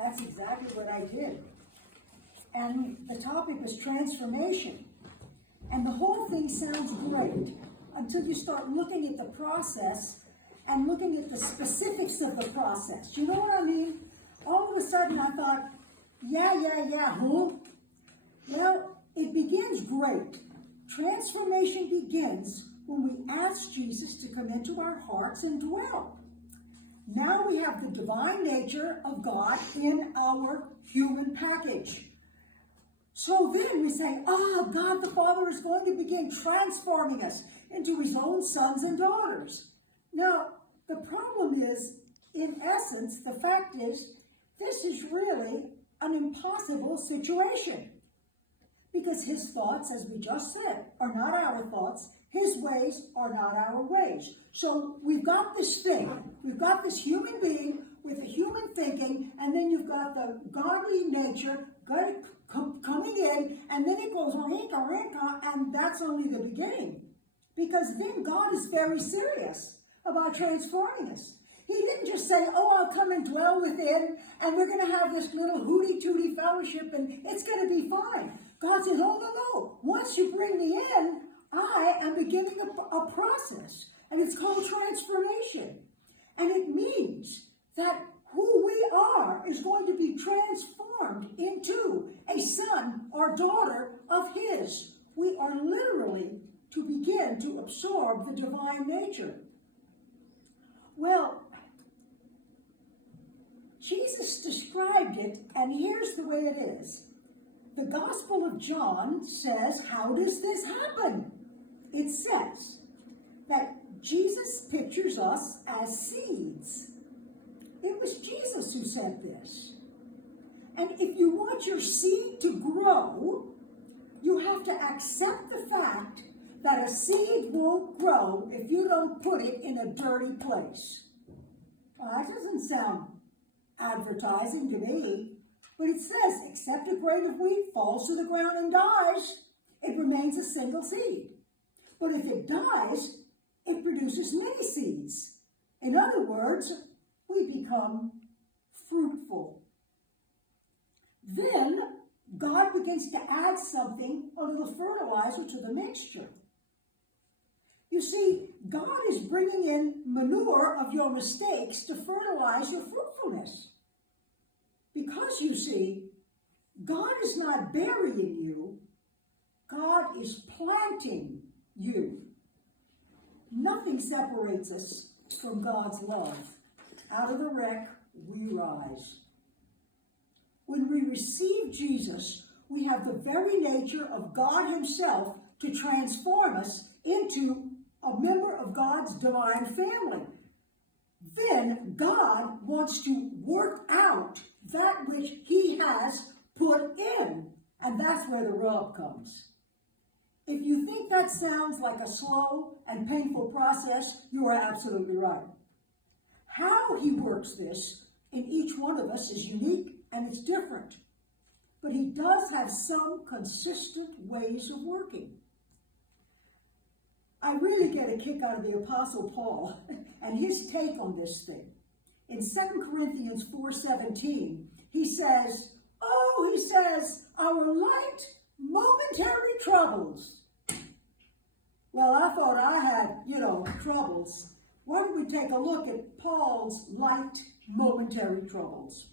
That's exactly what I did. And the topic is transformation. And the whole thing sounds great until you start looking at the process and looking at the specifics of the process. You know what I mean? All of a sudden I thought, who? Well, it begins great. Transformation begins when we ask Jesus to come into our hearts and dwell. Now we have the divine nature of God in our human package. So then we say, God the Father is going to begin transforming us into his own sons and daughters. Now, the problem is, in essence, the fact is, this is really an impossible situation. Because his thoughts, as we just said, are not our thoughts. His ways are not our ways. So we've got this thing. We've got this human being with a human thinking, and then you've got the godly nature coming in, and then it goes, and that's only the beginning. Because then God is very serious about transforming us. He didn't just say, I'll come and dwell within, and we're going to have this little hooty-tooty fellowship, and it's going to be fine. God says, no. Once you bring me in, I am beginning a process, and it's called transformation. And it means that who we are is going to be transformed into a son or daughter of his. We are literally to begin to absorb the divine nature. Well, Jesus described it, and here's the way it is. The Gospel of John says, how does this happen? It says that Jesus pictures us as seeds. It was Jesus who said this. And if you want your seed to grow, you have to accept the fact that a seed won't grow if you don't put it in a dirty place. Well, that doesn't sound advertising to me, but it says, except a grain of wheat falls to the ground and dies, it remains a single seed. But if it dies, it produces many seeds. In other words, we become fruitful. Then God begins to add something, a little fertilizer to the mixture. You see, God is bringing in manure of your mistakes to fertilize your fruitfulness. Because, you see, God is not burying you, God is planting you. Nothing separates us from God's love. Out of the wreck, we rise. When we receive Jesus, we have the very nature of God himself to transform us into a member of God's divine family. Then God wants to work out that which he has put in, and that's where the rub comes. If you think that sounds like a slow and painful process, you are absolutely right. How he works this in each one of us is unique and it's different. But he does have some consistent ways of working. I really get a kick out of the Apostle Paul and his take on this thing. In 2 Corinthians 4:17, he says, our light momentary troubles. Well, I thought I had, troubles. Why don't we take a look at Paul's light momentary troubles?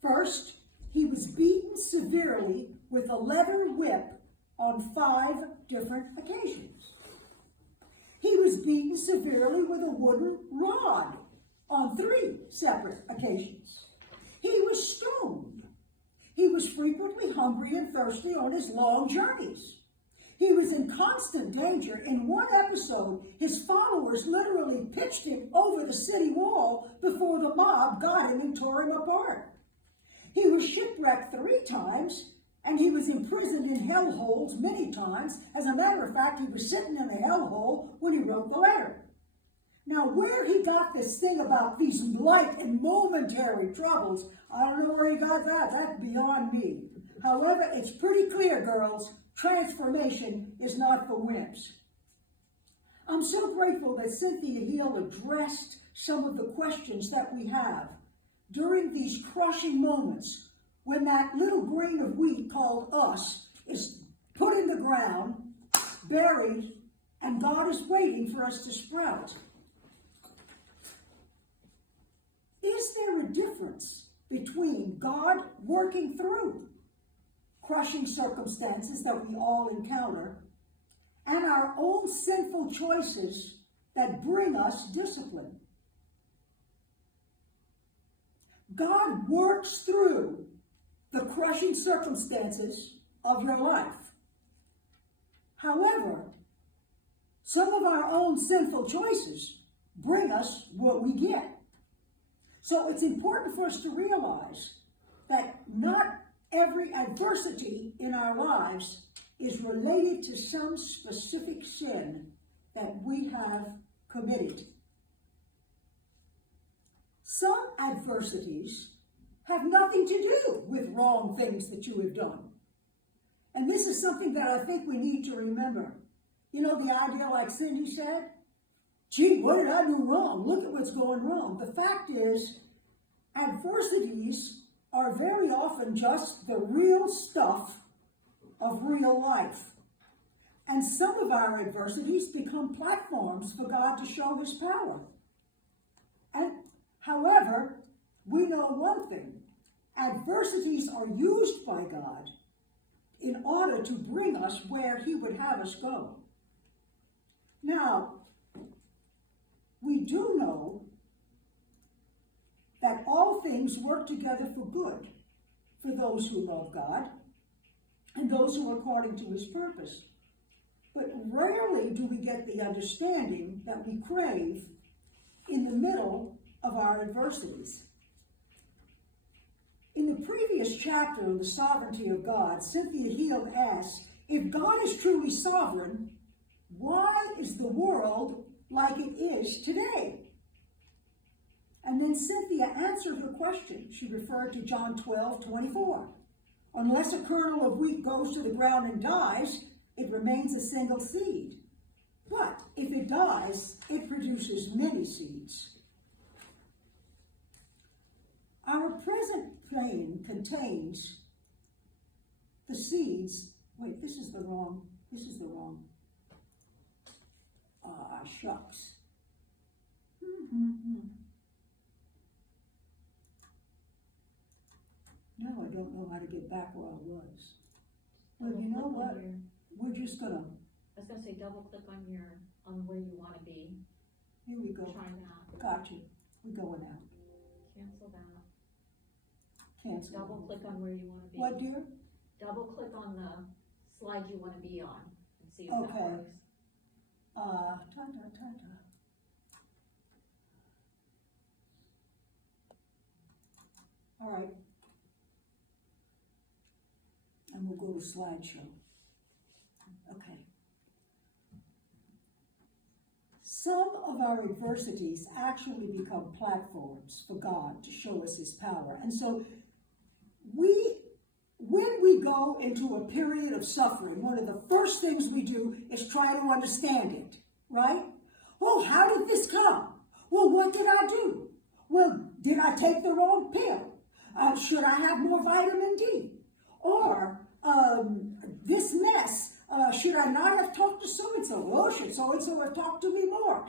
First, he was beaten severely with a leather whip on 5 different occasions. He was beaten severely with a wooden rod on 3 separate occasions. He was stoned. He was frequently hungry and thirsty on his long journeys. He was in constant danger. In one episode, his followers literally pitched him over the city wall before the mob got him and tore him apart. He was shipwrecked 3 times, and he was imprisoned in hellholes many times. As a matter of fact, he was sitting in a hellhole when he wrote the letter. Now, where he got this thing about these light and momentary troubles, I don't know where he got that. That's beyond me. However, it's pretty clear, girls, transformation is not for wimps. I'm so grateful that Cynthia Hill addressed some of the questions that we have. during these crushing moments when that little grain of wheat called us is put in the ground, buried, and God is waiting for us to sprout. Is there a difference between God working through crushing circumstances that we all encounter and our own sinful choices that bring us discipline? God works through the crushing circumstances of your life. However, some of our own sinful choices bring us what we get. So it's important for us to realize that not every adversity in our lives is related to some specific sin that we have committed. Some adversities have nothing to do with wrong things that you have done. And this is something that I think we need to remember. You know, the idea, like Cindy said, gee, what did I do wrong? Look at what's going wrong. The fact is, adversities are very often just the real stuff of real life. And some of our adversities become platforms for God to show his power. And however, we know one thing. Adversities are used by God in order to bring us where he would have us go. Now, we do know that all things work together for good for those who love God and those who are according to his purpose. But rarely do we get the understanding that we crave in the middle of our adversities. In the previous chapter on the sovereignty of God, Cynthia Heald asked, if God is truly sovereign, why is the world like it is today? And then Cynthia answered her question. She referred to John 12:24. Unless a kernel of wheat goes to the ground and dies, it remains a single seed. But if it dies, it produces many seeds. Our present plane contains the seeds. Wait, this is the wrong. Shucks. Now I don't know how to get back where I was. Well, you know what? We're just gonna. I was gonna say double click on where you want to be. Here we go. Try that. Gotcha. We're going out. Cancel that. Cancel. Double click on where you want to be. What, dear? Double click on the slide you want to be on and see if that Okay. works. All right. And we'll go to slideshow. Okay. Some of our adversities actually become platforms for God to show us his power. And so when we go into a period of suffering, one of the first things we do is try to understand it, right? Oh, how did this come? Well, what did I do? Well, did I take the wrong pill? Should I have more vitamin D? Or this mess, should I not have talked to so-and-so? Oh, should so-and-so have talked to me more?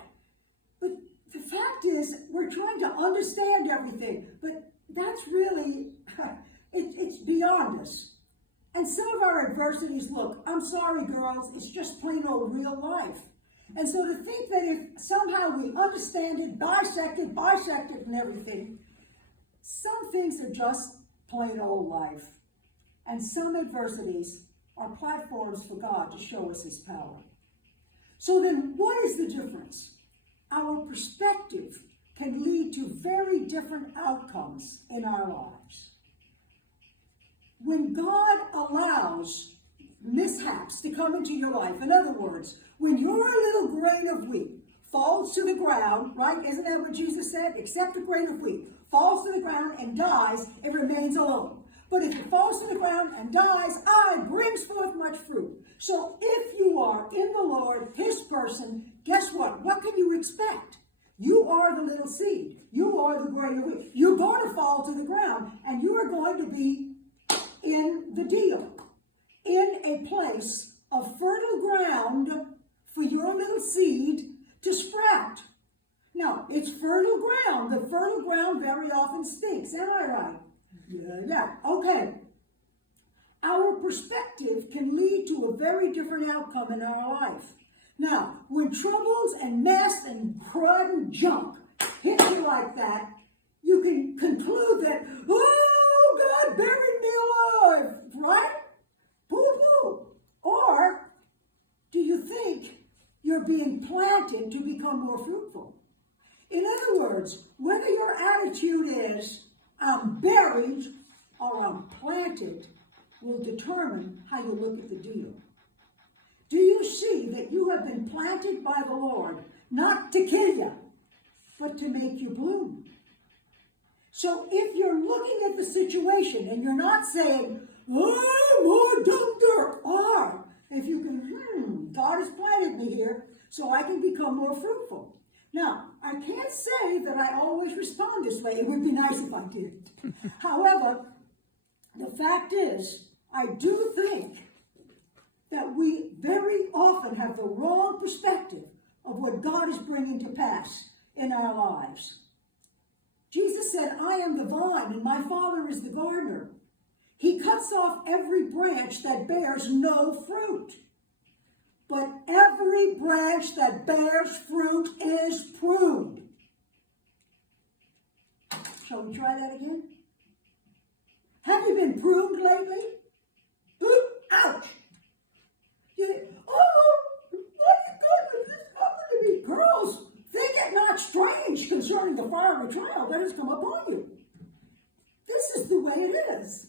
But the fact is, we're trying to understand everything, but that's really, it's beyond us. And some of our adversities, look, I'm sorry, girls, it's just plain old real life. And so to think that if somehow we understand it, bisected and everything, some things are just plain old life. And some adversities are platforms for God to show us his power. So then what is the difference? Our perspective can lead to very different outcomes in our lives. When God allows mishaps to come into your life, in other words, when your little grain of wheat falls to the ground, right? Isn't that what Jesus said? Except a grain of wheat falls to the ground and dies, it remains alone. But if it falls to the ground and dies, it brings forth much fruit. So if you are in the Lord, his person, guess what? What can you expect? You are the little seed. You are the grain of wheat. You're going to fall to the ground, and you are going to be in the deal, in a place of fertile ground for your little seed to sprout. Now, it's fertile ground. The fertile ground very often stinks. Am I right? Yeah. Okay. Our perspective can lead to a very different outcome in our life. Now, when troubles and mess and crud and junk hit you like that, you can conclude that, oh, God buried me alive, right? Pooh-pooh. Or do you think you're being planted to become more fruitful? In other words, whether your attitude is, I'm buried or I'm planted, will determine how you look at the deal. Do you see that you have been planted by the Lord, not to kill you, but to make you bloom? So if you're looking at the situation and you're not saying, oh, more dumb dirt, or if you can, God has planted me here so I can become more fruitful. Now, I can't say that I always respond this way. It would be nice if I did. However, the fact is, I do think that we very often have the wrong perspective of what God is bringing to pass in our lives. Jesus said, I am the vine and my Father is the gardener. He cuts off every branch that bears no fruit. But every branch that bears fruit is pruned. Shall we try that again? Have you been pruned lately? Ouch! You think, oh, my goodness, this happened to me. Girls, think it not strange concerning the fiery trial that has come upon you. This is the way it is.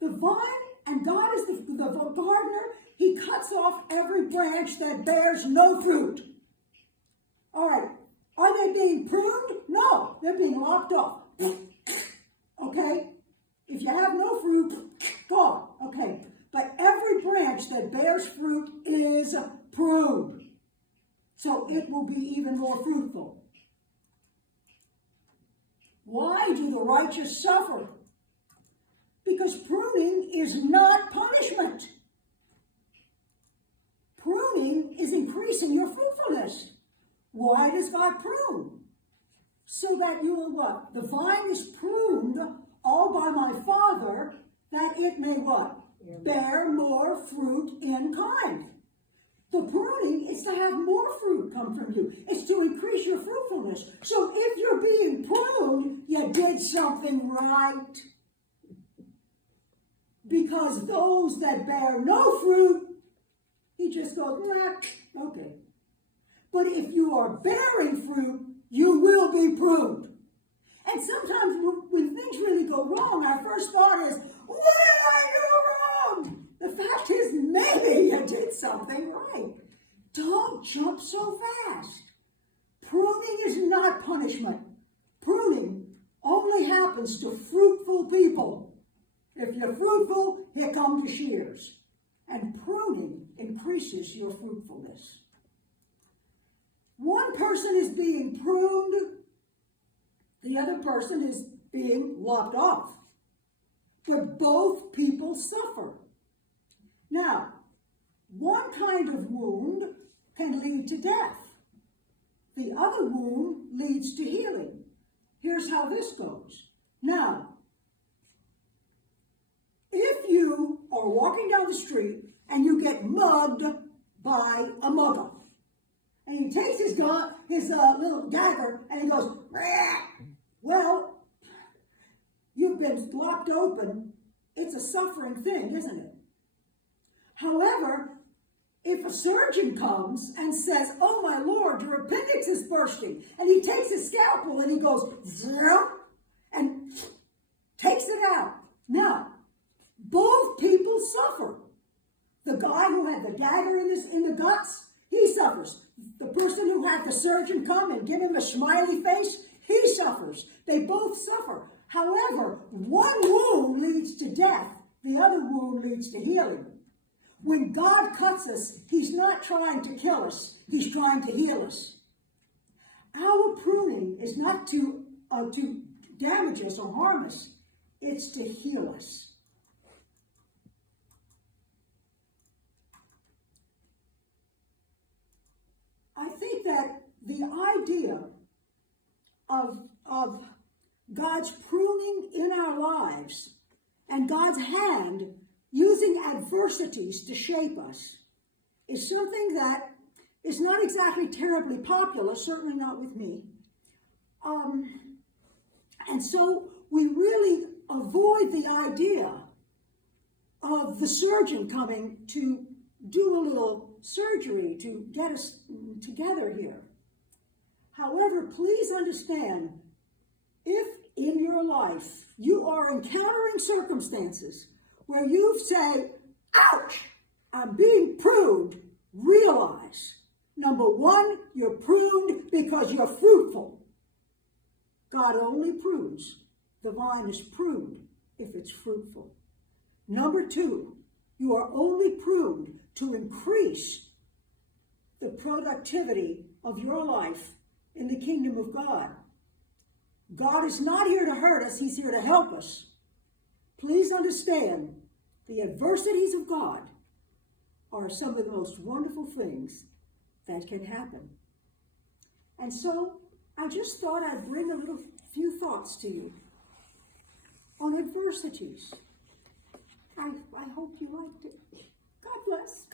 The vine, and God is the gardener. He cuts off every branch that bears no fruit. All right. Are they being pruned? No. They're being lopped off. Okay? If you have no fruit, gone. Okay. But every branch that bears fruit is pruned. So it will be even more fruitful. Why do the righteous suffer? Because pruning is not punishment. Pruning is increasing your fruitfulness. Why does God prune? So that you will what? The vine is pruned all by my Father, that it may what? Bear more fruit in kind. The pruning is to have more fruit come from you. It's to increase your fruitfulness. So if you're being pruned, you did something right. Because those that bear no fruit, he just goes, nah, okay. But if you are bearing fruit, you will be pruned. And sometimes when things really go wrong, our first thought is, what did I do wrong? The fact is, maybe you did something right. Don't jump so fast. Pruning is not punishment. Pruning only happens to fruitful people. If you're fruitful, here come the shears. And pruning increases your fruitfulness. One person is being pruned, the other person is being lopped off. But both people suffer. Now, one kind of wound can lead to death. The other wound leads to healing. Here's how this goes. Now, if you are walking down the street and you get mugged by a mugger, and he takes his little dagger and he goes, "Rah!" Well, you've been lopped open. It's a suffering thing, isn't it? However, if a surgeon comes and says, oh my Lord, your appendix is bursting, and he takes his scalpel and he goes, zip, and takes it out. Now, both people suffer. The guy who had the dagger in the guts, he suffers. The person who had the surgeon come and give him a smiley face, he suffers. They both suffer. However, one wound leads to death. The other wound leads to healing. When God cuts us, he's not trying to kill us. He's trying to heal us. Our pruning is not to damage us or harm us. It's to heal us. I think that the idea of God's pruning in our lives and God's hand using adversities to shape us is something that is not exactly terribly popular, certainly not with me. And so we really avoid the idea of the surgeon coming to do a little surgery to get us together here. However, please understand, if in your life you are encountering circumstances where you say, ouch, I'm being pruned, realize, number one, you're pruned because you're fruitful. God only prunes. The vine is pruned if it's fruitful. Number two, you are only pruned to increase the productivity of your life in the kingdom of God. God is not here to hurt us, he's here to help us. Please understand, the adversities of God are some of the most wonderful things that can happen. And so, I just thought I'd bring a few thoughts to you on adversities. I hope you liked it. God bless.